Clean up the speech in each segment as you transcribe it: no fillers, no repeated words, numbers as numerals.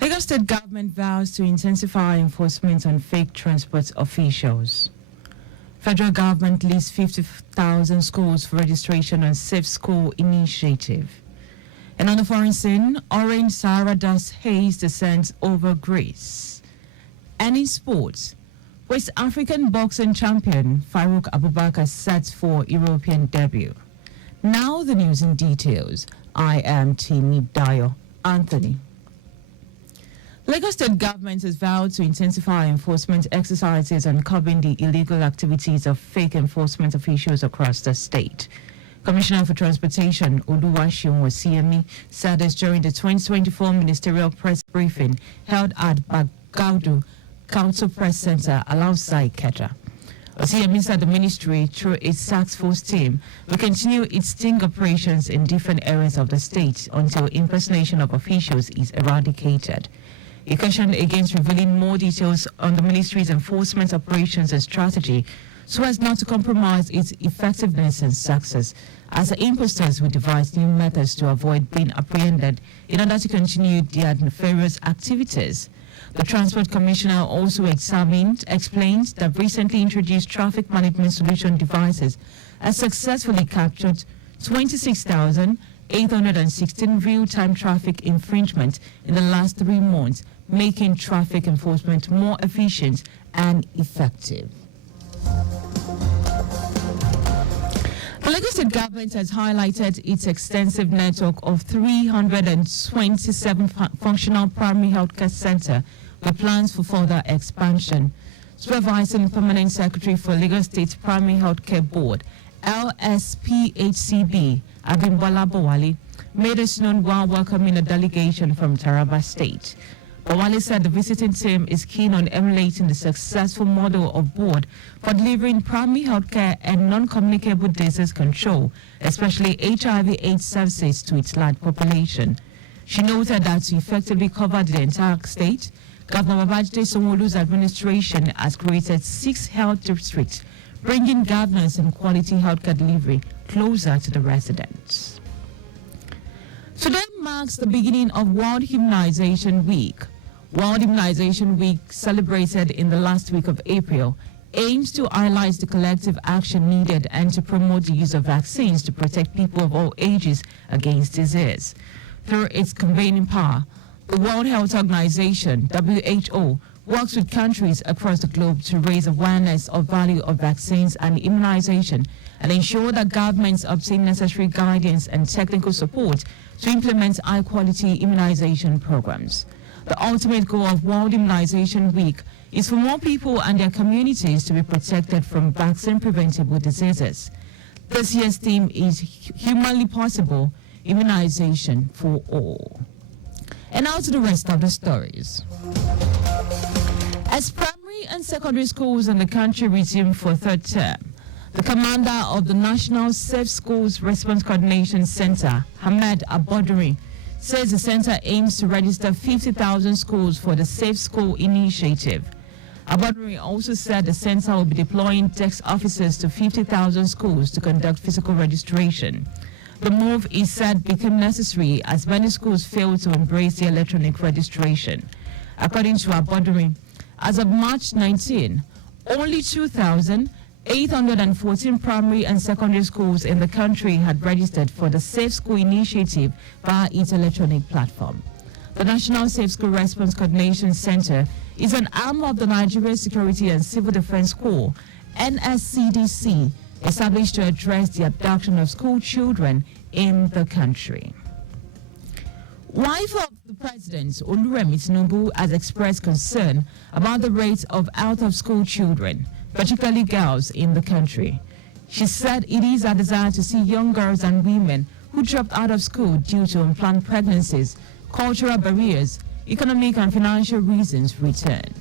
Lagos State government vows to intensify enforcement on fake transport officials. Federal government lists 50,000 schools for registration on Safe School Initiative. And on the foreign scene, Orange Sahara dust haze descends over Greece. And in sports, West African boxing champion Farouk Abubakar sets for European debut. Now the news in details. I am Tini Dayo. Anthony. Lagos State government has vowed to intensify enforcement exercises on curbing the illegal activities of fake enforcement officials across the state. Commissioner for Transportation Oluwaseun Osiemi said this during the 2024 ministerial press briefing held at Bagaudu Council Press Center alongside Keta. Osiemi said the ministry, through its task force team, will continue its sting operations in different areas of the state until impersonation of officials is eradicated. He cautioned against revealing more details on the ministry's enforcement operations and strategy so as not to compromise its effectiveness and success, as the imposters will devise new methods to avoid being apprehended in order to continue their nefarious activities. The Transport Commissioner also explained that recently introduced traffic management solution devices has successfully captured 26,816 real-time traffic infringements in the last 3 months, making traffic enforcement more efficient and effective. The Lagos State government has highlighted its extensive network of 327 functional primary healthcare centers with plans for further expansion. Supervising Permanent Secretary for Lagos State Primary Healthcare Board, LSPHCB, Abimbola Bowale, made us known while welcoming a delegation from Taraba State. Bowale said the visiting team is keen on emulating the successful model of board for delivering primary healthcare and non-communicable disease control, especially HIV/AIDS services to its large population. She noted that to effectively cover the entire state, Governor Babajide Sanwo-Olu's administration has created 6 health districts, bringing governance and quality healthcare delivery closer to the residents. Today marks the beginning of World Immunization Week. World Immunization Week, celebrated in the last week of April, aims to highlight the collective action needed and to promote the use of vaccines to protect people of all ages against disease. Through its convening power, the World Health Organization, WHO, works with countries across the globe to raise awareness of value of vaccines and immunization and ensure that governments obtain necessary guidance and technical support to implement high-quality immunization programs. The ultimate goal of World Immunization Week is for more people and their communities to be protected from vaccine-preventable diseases. This year's theme is Humanly Possible, Immunization for All. And now to the rest of the stories. As primary and secondary schools in the country resume for 3rd term, the commander of the National Safe Schools Response Coordination Center, Hamed Aboduri, says the center aims to register 50,000 schools for the Safe School Initiative. Aboduri also said the center will be deploying desk officers to 50,000 schools to conduct physical registration. The move is said became necessary as many schools failed to embrace the electronic registration. According to Aboduri, as of March 19, only 2,814 primary and secondary schools in the country had registered for the Safe School Initiative via its electronic platform. The National Safe School Response Coordination Center is an arm of the Nigeria Security and Civil Defense Corps, NSCDC, established to address the abduction of school children in the country. Wife of the President, Oluremi Tinubu, has expressed concern about the rate of out-of-school children, particularly girls, in the country. She said it is her desire to see young girls and women who dropped out of school due to unplanned pregnancies, cultural barriers, economic and financial reasons return.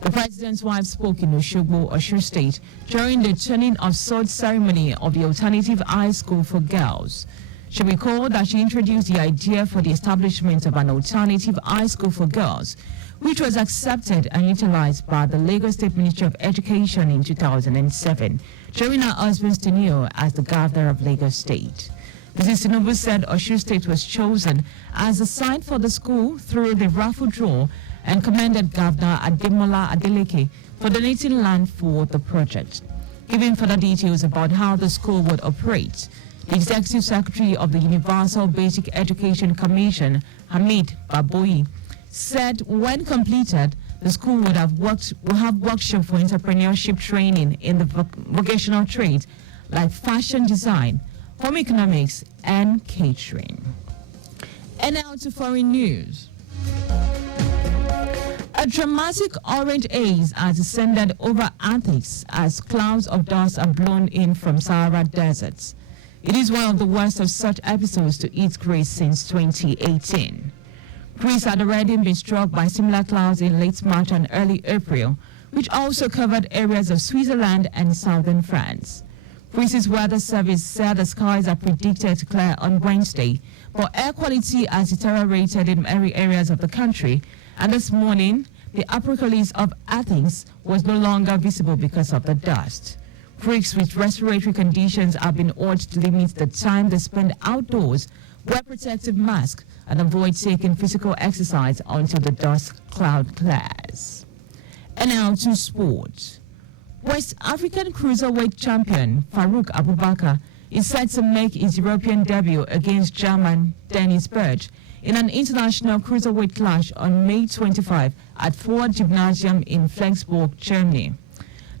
The president's wife spoke in Oshogbo, Osun State, during the turning of sword ceremony of the Alternative High School for Girls. She recalled that she introduced the idea for the establishment of an alternative high school for girls, which was accepted and utilized by the Lagos State Ministry of Education in 2007 during her husband's tenure as the governor of Lagos State. Mrs. Tinubu said Osun State was chosen as the site for the school through the raffle draw and commended Governor Ademola Adeleke for donating land for the project. Giving further details about how the school would operate, the Executive Secretary of the Universal Basic Education Commission, Hamid Baboyi, said when completed, the school will have workshop for entrepreneurship training in the vocational trades like fashion design, home economics, and catering. And now to foreign news. A dramatic orange haze has descended over Athens as clouds of dust are blown in from Sahara deserts. It is one of the worst of such episodes to hit Greece since 2018. Greece had already been struck by similar clouds in late March and early April, which also covered areas of Switzerland and southern France. Greece's weather service said the skies are predicted to clear on Wednesday, but air quality has deteriorated in many areas of the country, and this morning, the Acropolis of Athens was no longer visible because of the dust. Greeks with respiratory conditions have been urged to limit the time they spend outdoors, wear protective masks, and avoid taking physical exercise until the dust cloud clears. And now to sports. West African cruiserweight champion Farouk Abubakar is set to make his European debut against German Dennis Berg in an international cruiserweight clash on May 25 at Ford Gymnasium in Flensburg, Germany.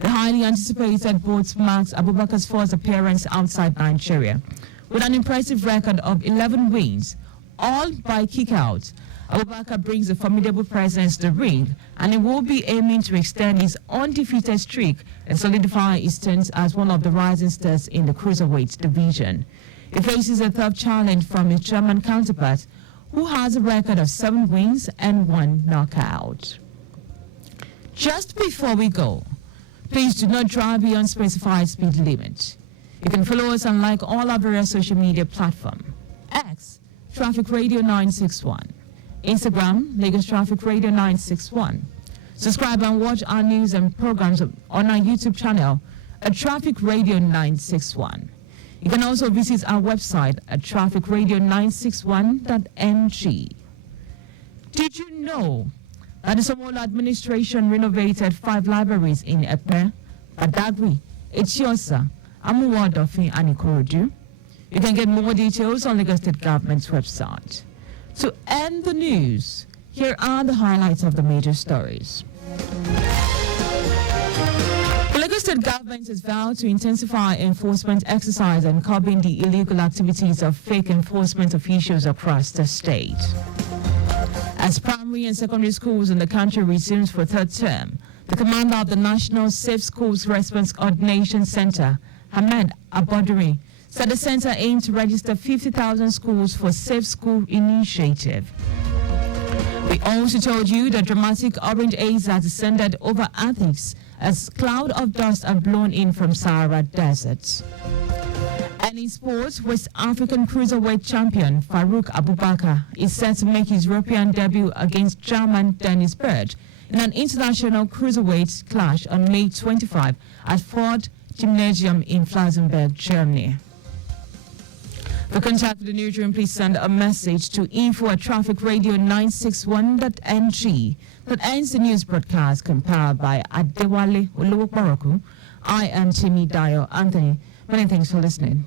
The highly anticipated bout marks Abubakar's first appearance outside Nigeria. With an impressive record of 11 wins, all by kick-out, Abubakar brings a formidable presence to the ring, and he will be aiming to extend his undefeated streak and solidify his stance as one of the rising stars in the cruiserweight division. He faces a tough challenge from his German counterpart, who has a record of 7 wins and 1 knockout. Just before we go, please do not drive beyond specified speed limit. You can follow us and like all our various social media platforms. X, Traffic Radio 961. Instagram, Lagos Traffic Radio 961. Subscribe and watch our news and programs on our YouTube channel at Traffic Radio 961. You can also visit our website at trafficradio961.ng. Did you know that the Somalia administration renovated 5 libraries in Epe, Badagry, Etiosa, Amuwadofin, and Ikorodu? You can get more details on Lagos State Government's website. To end the news, here are the highlights of the major stories. The Lagos State Government has vowed to intensify enforcement exercise and curbing the illegal activities of fake enforcement officials across the state. As primary and secondary schools in the country resumes for 3rd term, the commander of the National Safe Schools Response Coordination Center, Ahmed Aboduri, said the center aimed to register 50,000 schools for Safe School Initiative. We also told you that dramatic orange haze has descended over Athens as clouds of dust are blown in from Sahara deserts. And in sports, West African cruiserweight champion Farouk Abubakar is set to make his European debut against German Dennis Berg in an international cruiserweight clash on May 25 at Ford Gymnasium in Flensburg, Germany. For contact with the newsroom, please send a message to info@trafficradio961.ng. That ends the news broadcast compiled by Adewale Olowokboroku. I am Timmy Dayo Anthony. Many thanks for listening.